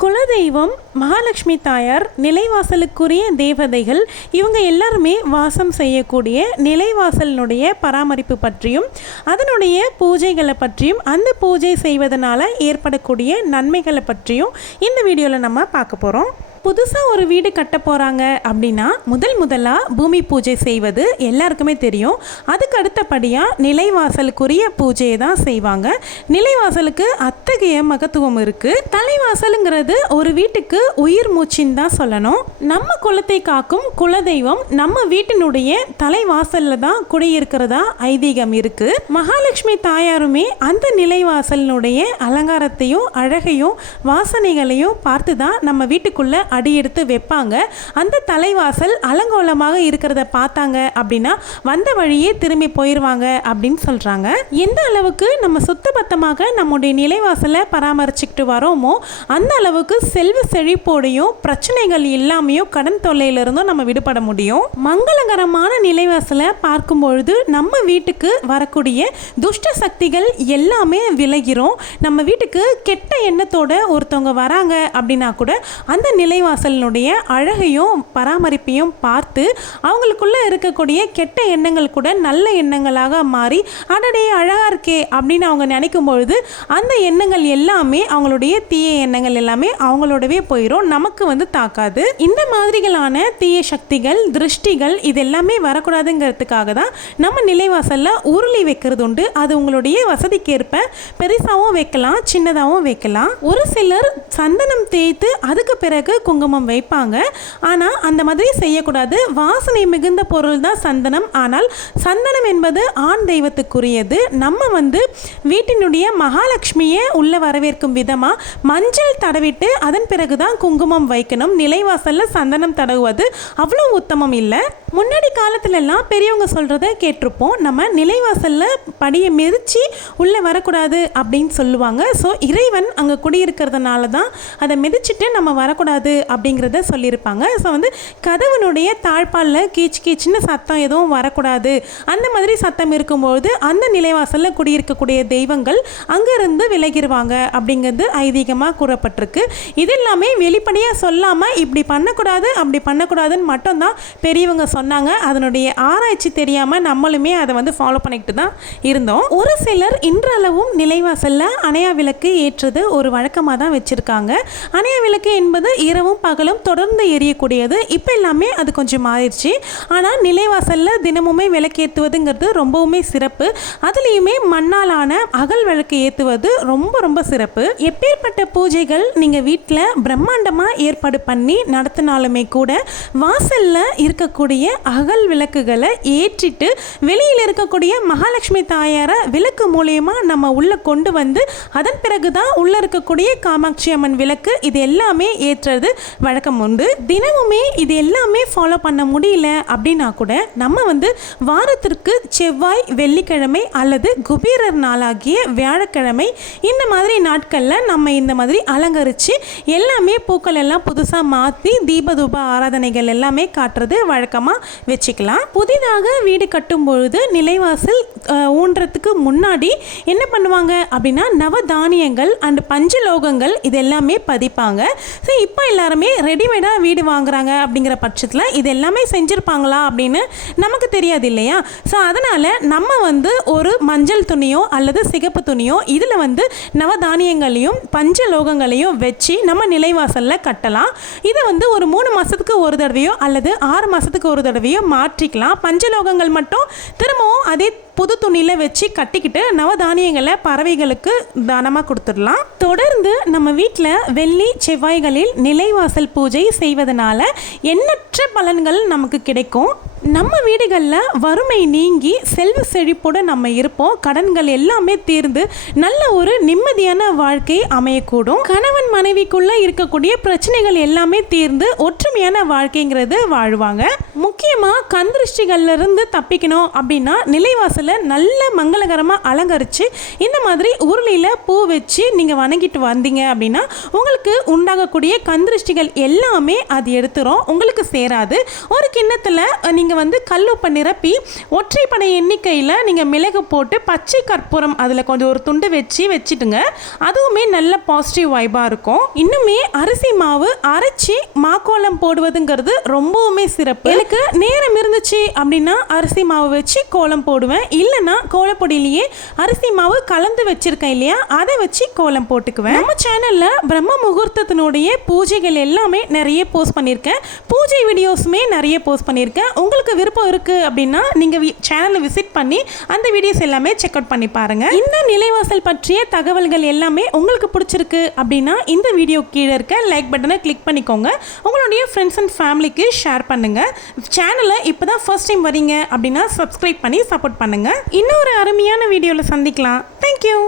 குலதெய்வம் மகாலட்சுமி தாயார் நிலைவாசலுக்குரிய தேவதைகள் இவங்க எல்லாருமே வாசம் செய்யக்கூடிய நிலைவாசலினுடைய பராமரிப்பு பற்றியும் அதனுடைய பூஜைகளை பற்றியும் அந்த பூஜை செய்வதனால ஏற்படக்கூடிய நன்மைகளை பற்றியும் இந்த வீடியோவில் நம்ம பார்க்க போகிறோம் புதுசாக ஒரு வீடு கட்ட போகிறாங்க அப்படின்னா முதல் முதலாக பூமி பூஜை செய்வது எல்லாருக்குமே தெரியும். அதுக்கு அடுத்தபடியாக நிலைவாசலுக்குரிய பூஜையை தான் செய்வாங்க. நிலைவாசலுக்கு அத்தகைய மகத்துவம் இருக்குது தலைவாசலுங்கிறது ஒரு வீட்டுக்கு உயிர் மூச்சின்னு தான் சொல்லணும். நம்ம குலத்தை காக்கும் குலதெய்வம் நம்ம வீட்டினுடைய தலைவாசலில் தான் குடியிருக்கிறதா ஐதீகம் இருக்குது மகாலட்சுமி தாயாருமே அந்த நிலைவாசலினுடைய அலங்காரத்தையும் அழகையும் வாசனைகளையும் பார்த்து தான் நம்ம வீட்டுக்குள்ளே அடி எடுத்து வைப்பாங்க. அந்த தலைவாசல் அலங்கோலமாக இருக்கிறத பார்த்தாங்க அப்படின்னா வந்த வழியே திரும்பி போயிடுவாங்க அப்படின்னு சொல்கிறாங்க எந்த அளவுக்கு நம்ம சுத்தபத்தமாக நம்முடைய நிலைவாசலை பராமரிச்சுக்கிட்டு வரோமோ அந்த அளவுக்கு செல்வ செழிப்போடையும் பிரச்சனைகள் இல்லாமையும் கடன் தொல்லையிலிருந்தும் நம்ம விடுபட முடியும். மங்களகரமான நிலைவாசலை பார்க்கும் பொழுது நம்ம வீட்டுக்கு வரக்கூடிய துஷ்ட சக்திகள் எல்லாமே விலகிறோம். நம்ம வீட்டுக்கு கெட்ட எண்ணத்தோட ஒருத்தவங்க வராங்க அப்படின்னா கூட அந்த நிலை நிலைவாசலினுடைய அழகையும் பராமரிப்பையும் பார்த்து அவங்களுக்குள்ள இருக்கக்கூடிய கெட்ட எண்ணங்கள் கூட நல்ல எண்ணங்களாக மாறி அடடே அழகாக இருக்கே அப்படின்னு அவங்க நினைக்கும் பொழுது அந்த எண்ணங்கள் எல்லாமே அவங்களுடைய தீய எண்ணங்கள் எல்லாமே அவங்களோடவே போயிடும் நமக்கு வந்து தாக்காது. இந்த மாதிரிகளான தீய சக்திகள் திருஷ்டிகள் இது எல்லாமே வரக்கூடாதுங்கிறதுக்காக தான் நம்ம நிலைவாசலில் உருளி வைக்கிறது உண்டு. அது உங்களுடைய வசதிக்கேற்ப பெருசாகவும் வைக்கலாம் சின்னதாகவும் வைக்கலாம். ஒரு சிலர் சந்தனம் தேய்த்து அதுக்கு பிறகு குங்குமம் வைப்பாங்க. ஆனால் அந்த மாதிரி செய்யக்கூடாது. வாசனை மிகுந்த பொருள் தான் சந்தனம். ஆனால் சந்தனம் என்பது ஆண் தெய்வத்துக்குரியது. நம்ம வந்து வீட்டினுடைய மகாலட்சுமியை உள்ளே வரவேற்கும் விதமாக மஞ்சள் தடவிட்டு அதன் பிறகு தான் குங்குமம் வைக்கணும். நிலைவாசலில் சந்தனம் தடவுவது அவ்வளோ உத்தமம் இல்லை. முன்னாடி காலத்துலலாம் பெரியவங்க சொல்கிறத கேட்டிருப்போம். நம்ம நிலைவாசலில் படியை மிதித்து உள்ளே வரக்கூடாது அப்படின்னு சொல்லுவாங்க. ஸோ இறைவன் அங்கே குடியிருக்கிறதுனால தான் அதை மிதிச்சிட்டு நம்ம வரக்கூடாது அப்படிங்கிறத சொல்லியிருப்பாங்க. ஸோ வந்து கதவனுடைய தாழ்பாலில் கீச் கீச்சுன்னு சத்தம் எதுவும் வரக்கூடாது. அந்த மாதிரி சத்தம் இருக்கும்போது அந்த நிலைவாசலில் குடியிருக்கக்கூடிய தெய்வங்கள் அங்கேருந்து விலகிடுவாங்க அப்படிங்கிறது ஐதீகமாக கூறப்பட்டிருக்கு. இது எல்லாமே வெளிப்படையாக சொல்லாமல் இப்படி பண்ணக்கூடாது அப்படி பண்ணக்கூடாதுன்னு மட்டும்தான் பெரியவங்க சொன்னாங்க. அதனுடைய ஆராய்ச்சி தெரியாமல் நம்மளுமே அதை வந்து ஃபாலோ பண்ணிக்கிட்டு தான் இருந்தோம். ஒரு சிலர் இன்றளவும் நிலைவாசலில் அணையா விளக்கு ஏற்றுறது ஒரு வழக்கமாக தான் வச்சுருக்காங்க. அணையா விளக்கு என்பது இரவும் பகலும் தொடர்ந்து எரியக்கூடியது. இப்போ எல்லாமே அது கொஞ்சம் மாறிடுச்சு. ஆனால் நிலைவாசலில் தினமுமே விளக்கேற்றுவதுங்கிறது ரொம்பவுமே சிறப்பு. அதுலேயுமே மண்ணாலான அகல் விளக்கு ஏற்றுவது ரொம்ப ரொம்ப சிறப்பு. எப்பேற்பட்ட பூஜைகள் நீங்கள் வீட்டில் பிரம்மாண்டமாக ஏற்பாடு பண்ணி நடத்தினாலுமே கூட வாசலில் இருக்கக்கூடிய அகல் விளக்குகளை ஏற்றிட்டு வெளியில் இருக்கக்கூடிய மகாலட்சுமி தாயாரை விளக்கு மூலயமா நம்ம உள்ளே கொண்டு வந்து அதன் பிறகு தான் உள்ளே இருக்கக்கூடிய காமாட்சி அம்மன் விளக்கு இது எல்லாமே ஏற்றுறது வழக்கம் உண்டு தினமுமே இது எல்லாமே ஃபாலோ பண்ண முடியல அப்படின்னா கூட நம்ம வந்து வாரத்திற்கு செவ்வாய் வெள்ளிக்கிழமை அல்லது குபீரர் நாளாகிய வியாழக்கிழமை இந்த மாதிரி நாட்களில் நம்ம இந்த மாதிரி அலங்கரித்து எல்லாமே பூக்கள் எல்லாம் புதுசாக மாற்றி தீபதூப ஆராதனைகள் எல்லாமே காட்டுறது வழக்கமாக வச்சுக்கலாம். புதிதாக வீடு கட்டும் பொழுது நிலைவாசல் ஊன்றதுக்கு முன்னாடி என்ன பண்ணுவாங்க அப்படின்னா நவதானியங்கள் அண்ட் பஞ்சலோகங்கள் இது எல்லாமே பதிப்பாங்க. ஸோ இப்போ எல்லாருமே ரெடிமேடாக வீடு வாங்குறாங்க அப்படிங்கிற பட்சத்தில் இது எல்லாமே செஞ்சுருப்பாங்களா அப்படின்னு நமக்கு தெரியாது இல்லையா? ஸோ அதனால் நம்ம வந்து ஒரு மஞ்சள் துணியோ அல்லது சிகப்பு துணியோ இதில் வந்து நவதானியங்களையும் பஞ்சலோகங்களையும் வச்சு நம்ம நிலைவாசலில் கட்டலாம். இதை வந்து ஒரு மூணு மாதத்துக்கு ஒரு தடவையோ அல்லது ஆறு மாதத்துக்கு ஒரு தடவை தடவையும் மாற்றிக்கலாம். பஞ்சலோகங்கள் மட்டும் திரும்பவும் அதே புது துணியில் வச்சு கட்டிக்கிட்டு நவதானியங்களை பறவைகளுக்கு தானமாக கொடுத்துடலாம். தொடர்ந்து நம்ம வீட்டில் வெள்ளி செவ்வாய்களில் நிலைவாசல் பூஜை செய்வதனால எண்ணற்ற பலன்கள் நமக்கு கிடைக்கும். நம்ம வீடுகளில் வறுமை நீங்கி செல்வ செழிப்போடு நம்ம இருப்போம். கடன்கள் எல்லாமே தீர்ந்து நல்ல ஒரு நிம்மதியான வாழ்க்கை அமையக்கூடும். கணவன் மனைவிக்குள்ளே இருக்கக்கூடிய பிரச்சனைகள் எல்லாமே தீர்ந்து ஒற்றுமையான வாழ்க்கைங்கிறது வாழ்வாங்க. முக்கியமாக கந்திருஷ்டிகள்லேருந்து தப்பிக்கணும் அப்படின்னா நிலைவாசலை நல்ல மங்களகரமாக அலங்கரித்து இந்த மாதிரி உருளியில் பூ வச்சு நீங்கள் வணங்கிட்டு வந்தீங்க அப்படின்னா உங்களுக்கு உண்டாகக்கூடிய கந்திருஷ்டிகள் எல்லாமே அது எடுத்துரும். உங்களுக்கு சேராது. ஒரு கிண்ணத்தில் நீங்கள் வந்து கல்லுப்பை நிரப்பி ஒற்றைப்படை எண்ணிக்கையில் நீங்கள் மிளகு போட்டு பச்சை கற்பூரம் அதில் கொஞ்சம் ஒரு துண்டு வச்சு வச்சுட்டுங்க. அதுவுமே நல்ல பாசிட்டிவ் வைபாக இருக்கும். இன்னுமே அரிசி மாவு அரைச்சி மாக்கோளம் போடுவதுங்கிறது ரொம்பவுமே சிறப்பு. எனக்கு நேரம் இருந்துச்சு அப்படின்னா அரிசி மாவு வச்சு கோலம் போடுவேன். இல்லைன்னா கோலப்பொடியிலேயே அரிசி மாவு கலந்து வச்சிருக்கேன் இல்லையா? அதை வச்சு கோலம் போட்டுக்குவேன். நம்ம சேனலில் பிரம்ம முகூர்த்தத்தினுடைய பூஜைகள் எல்லாமே நிறைய போஸ்ட் பண்ணியிருக்கேன். பூஜை வீடியோஸுமே நிறைய போஸ்ட் பண்ணியிருக்கேன். உங்களுக்கு விருப்பம் இருக்குது அப்படின்னா நீங்கள் சேனலை விசிட் பண்ணி அந்த வீடியோஸ் எல்லாமே செக் அவுட் பண்ணி பாருங்க. இந்த நிலைவாசல் பற்றிய தகவல்கள் எல்லாமே உங்களுக்கு பிடிச்சிருக்கு அப்படின்னா இந்த வீடியோ கீழே இருக்க லைக் பட்டனை கிளிக் பண்ணிக்கோங்க. உங்களுடைய ஃப்ரெண்ட்ஸ் அண்ட் ஃபேமிலிக்கு ஷேர் பண்ணுங்க. சேனலை இப்போ தான் ஃபர்ஸ்ட் டைம் வரீங்க அப்படின்னா சப்ஸ்கிரைப் பண்ணி சப்போர்ட் பண்ணுங்க. இன்னொரு அருமையான வீடியோவில் சந்திக்கலாம். தேங்க்யூ